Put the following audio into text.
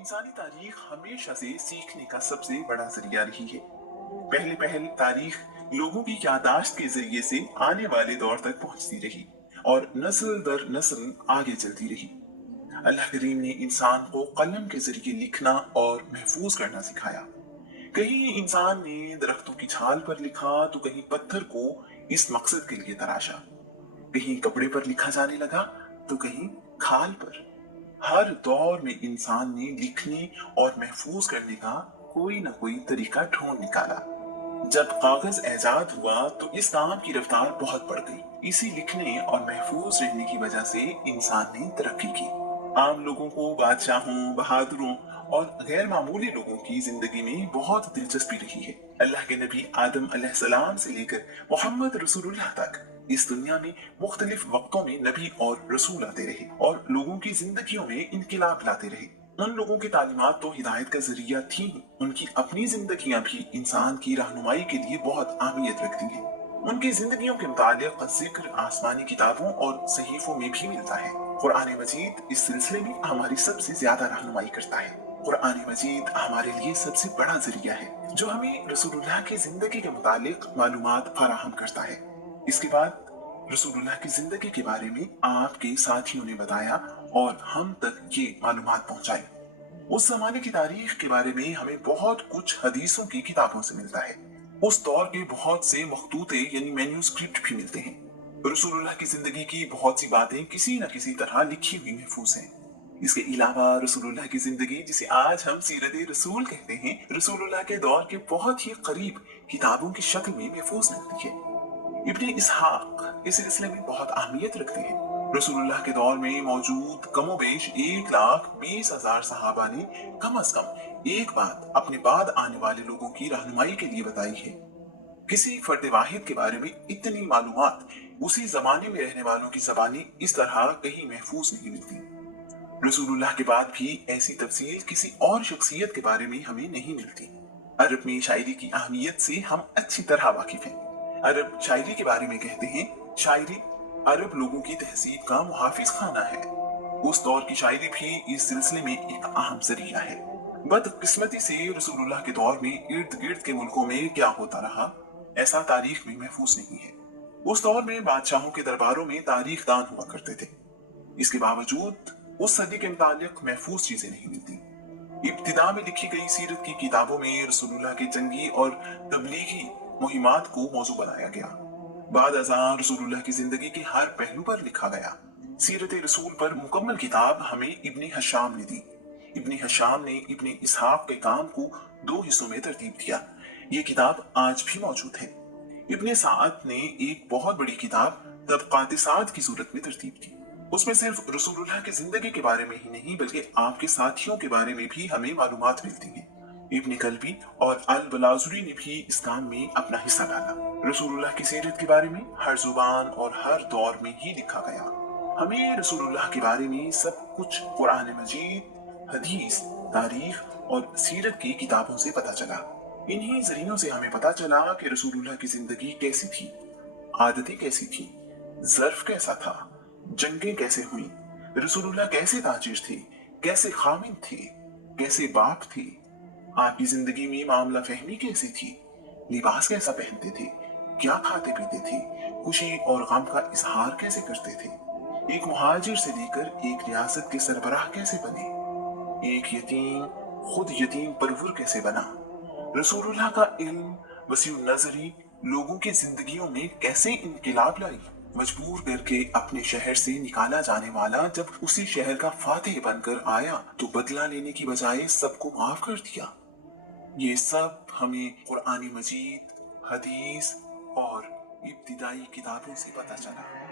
इंसानी तारीख हमेशा से सीखने का सबसे बड़ा जरिया रही है। पहले पहल तारीख लोगों की याददाश्त के जरिए से आने वाले दौर तक पहुंचती रही और नस्ल दर नस्ल आगे चलती रही। अल्लाह करीम ने इंसान को कलम के जरिए लिखना और महफूज करना सिखाया। कहीं इंसान ने दरख्तों की छाल पर लिखा तो कहीं पत्थर को इस मकसद के लिए तराशा। कहीं कपड़े पर लिखा जाने लगा तो कहीं खाल पर। हर दौर में इंसान ने लिखने और महफूज करने का कोई ना कोई तरीका ढूंढ निकाला। जब कागज ऐजाद हुआ तो इस काम की रफ्तार बहुत बढ़ गई। इसी लिखने और महफूज रहने की वजह से इंसान ने तरक्की की। आम लोगों को बादशाहों, बहादुरों और गैर मामूली लोगों की जिंदगी में बहुत दिलचस्पी रही है। अल्लाह के नबी आदम अलैहिस्सलाम से लेकर मोहम्मद रसूलुल्लाह तक इस दुनिया में मुख्तलिफ वक्तों में नबी और रसूल आते रहे और लोगों की जिंदगियों में इनकिलाब लाते रहे। उन लोगों की तालीमात तो हिदायत का जरिया थी, उनकी अपनी जिंदगियां भी इंसान की रहनुमाई के लिए बहुत अहमियत रखती हैं। उनकी जिंदगियों के मुतालिक जिक्र आसमानी किताबों और सहीफों में भी मिलता है। कुरान मजीद इस सिलसिले में हमारी सबसे ज्यादा रहनुमाई करता है। कुरान मजीद हमारे लिए सबसे बड़ा जरिया है जो हमें रसूलुल्लाह की जिंदगी के मुतालिक मालूमात फराहम करता है। इसके बाद रसूलुल्लाह की जिंदगी के बारे में आपके साथियों ने बताया और हम तक ये मालूमात पहुंचाई। उस जमाने की तारीख के बारे में हमें बहुत कुछ हदीसों की किताबों से मिलता है। उस दौर के बहुत से मखतूते यानी मैन्यूस्क्रिप्ट भी मिलते हैं। रसूलुल्लाह की जिंदगी की बहुत सी बातें किसी न किसी तरह लिखी हुई महफूज हैं। इसके अलावा रसूलुल्लाह की जिंदगी, जिसे आज हम सीरत रसूल कहते हैं, रसूलुल्लाह के दौर के बहुत ही करीब किताबों की शक्ल में महफूज मिलती है। इब्ने इसहाक इस सिलसिले में बहुत अहमियत रखते हैं। रसूलुल्लाह के दौर में मौजूद कमोबेश 1,20,000 सहाबा ने कम अज कम एक बात अपने बाद आने वाले लोगों की रहनुमाई के लिए बताई है। किसी फर्द वाहिद के बारे में इतनी मालूमात उसी जमाने में रहने वालों की जबानी इस तरह कहीं महफूज नहीं मिलती। रसूलुल्लाह के बाद भी ऐसी तफसील किसी और शख्सियत के बारे में हमें नहीं मिलती। अरब में शायरी की अहमियत से हम अच्छी तरह वाकिफ हैं। अरब शायरी के बारे में कहते हैं, शायरी अरब लोगों की तहजीब का मुहाफिज खाना है। उस दौर की शायरी भी इस सिलसिले में एक अहम जरिया है। बदकिस्मती से रसूलुल्लाह के दौर में इर्द गिर्द के मुल्कों में क्या होता रहा, ऐसा तारीख में महफूज नहीं है। उस दौर में बादशाहों के दरबारों में तारीख दान हुआ करते थे। इसके बावजूद उस सदी के मुतालिक महफूज चीजें नहीं मिलती। इब्तिदा में लिखी गई सीरत की किताबों में रसूलुल्लाह के जंगी और तबलीगी मुहिमात को मौजू बनाया गया। बाद अज़ां रसूलुल्लाह की जिंदगी के हर पहलू पर लिखा गया। सीरत रसूल पर मुकम्मल किताब हमें इब्ने हशाम ने दी। इब्ने हशाम ने इब्ने इसहाक के काम को 2 हिस्सों में तरतीब दिया। ये किताब आज भी मौजूद है। इब्ने साद ने एक बहुत बड़ी किताब तबक़ात साद की सूरत में तरतीब दी। उसमें सिर्फ रसूलुल्लाह की जिंदगी के बारे में ही नहीं बल्कि आपके साथियों के बारे में भी हमें मालूमात मिलती हैं। इब्ने कल्बी और अल बलाजुरी ने भी इस काम में अपना हिस्सा डाला। रसूलुल्लाह की सीरत के बारे में हर जुबान और हर दौर में ही लिखा गया। हमें रसूलुल्लाह के बारे में सब कुछ कुरान मजीद, हदीस, तारीख और सीरत की किताबों से पता चला। इन्हीं जरियों से हमें पता चला कि रसूलुल्लाह की जिंदगी कैसी थी, आदतें कैसी थी, ज़र्फ कैसा था, जंगें कैसे हुई, रसूलुल्लाह कैसे ताजिर थे, कैसे खामिन थे, कैसे बाप थे, आपकी जिंदगी में मामला फहमी कैसी थी, लिबास कैसा पहनते थे, क्या खाते पीते थे, खुशी और गम का इजहार कैसे करते थे, एक मुहाजिर से लेकर एक रियासत के सरबराह कैसे बने, एक यतीम खुद यतीम परवर कैसे बना, रसूलुल्लाह का इल्म वसीउ नजरी लोगों की जिंदगियों में कैसे इनकिलाब लाई। मजबूर करके अपने शहर से निकाला जाने वाला जब उसी शहर का फातिह बनकर आया तो बदला लेने की बजाय सबको माफ कर दिया। ये सब हमें कुरान मजीद, हदीस और इब्तिदाई किताबों से पता चला।